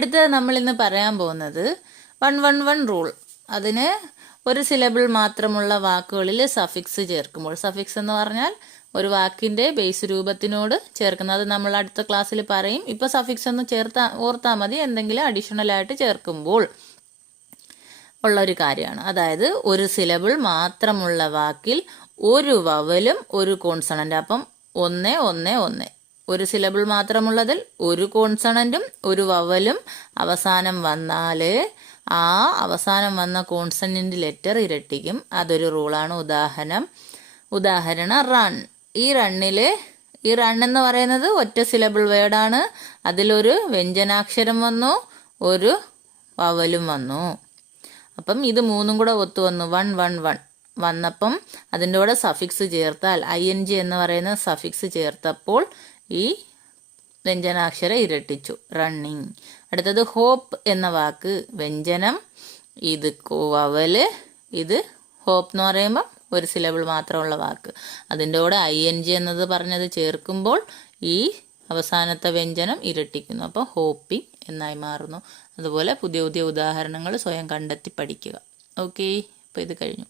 അടുത്തത് നമ്മൾ ഇന്ന് പറയാൻ പോകുന്നത് വൺ വൺ വൺ റൂൾ അതിന് ഒരു സിലബിൾ മാത്രമുള്ള വാക്കുകളിൽ സഫിക്സ് ചേർക്കുമ്പോൾ. സഫിക്സ് എന്ന് പറഞ്ഞാൽ ഒരു വാക്കിന്റെ ബേസ് രൂപത്തിനോട് ചേർക്കുന്നത്. അത് നമ്മൾ അടുത്ത ക്ലാസ്സിൽ പറയും. ഇപ്പൊ സഫിക്സ് ഒന്ന് ചേർത്താ ഓർത്താൽ മതി. എന്തെങ്കിലും അഡീഷണൽ ആയിട്ട് ചേർക്കുമ്പോൾ ഉള്ള ഒരു കാര്യമാണ്. അതായത് ഒരു സിലബിൾ മാത്രമുള്ള വാക്കിൽ ഒരു വവലും ഒരു കോൺസണന്റ് അപ്പം ഒന്ന് ഒന്ന് ഒന്ന്. ഒരു സിലബിൾ മാത്രമുള്ളതിൽ ഒരു കോൺസണന്റും ഒരു വവലും അവസാനം വന്നാൽ ആ അവസാനം വന്ന കോൺസണന്റ് ലെറ്റർ ഇരട്ടിക്കും. അതൊരു റൂളാണ് ഉദാഹരണം. ഉദാഹരണ റൺ ഈ റണ്ണിൽ ഈ റൺ എന്ന് പറയുന്നത് ഒറ്റ സിലബിൾ വേർഡാണ് അതിലൊരു വ്യഞ്ജനാക്ഷരം വന്നു ഒരു വവലും വന്നു. അപ്പം ഇത് മൂന്നും കൂടെ ഒത്തു വന്നു. വൺ വൺ വൺ വന്നപ്പം അതിന്റെ കൂടെ സഫിക്സ് ചേർത്താൽ ഐ എൻ ജി എന്ന് പറയുന്ന സഫിക്സ് ചേർത്തപ്പോൾ ഈ വ്യഞ്ജനാക്ഷരം ഇരട്ടിച്ചു. റണ്ണിങ് അടുത്തത് ഹോപ്പ് എന്ന വാക്ക്. വ്യഞ്ജനം. ഇത് വവൽ ഇത് ഹോപ്പ് എന്ന് പറയുമ്പോൾ ഒരു സിലബിൾ മാത്രമുള്ള വാക്ക്. അതിന്റെ കൂടെ ഐ എൻ ജി എന്നത് പറഞ്ഞത് ചേർക്കുമ്പോൾ ഈ അവസാനത്തെ വ്യഞ്ജനം ഇരട്ടിക്കുന്നു. അപ്പോൾ ഹോപ്പിംഗ് എന്നായി മാറുന്നു. അതുപോലെ പുതിയ പുതിയ ഉദാഹരണങ്ങൾ സ്വയം കണ്ടെത്തി പഠിക്കുക. ഓക്കെ അപ്പോൾ ഇത് കഴിഞ്ഞു.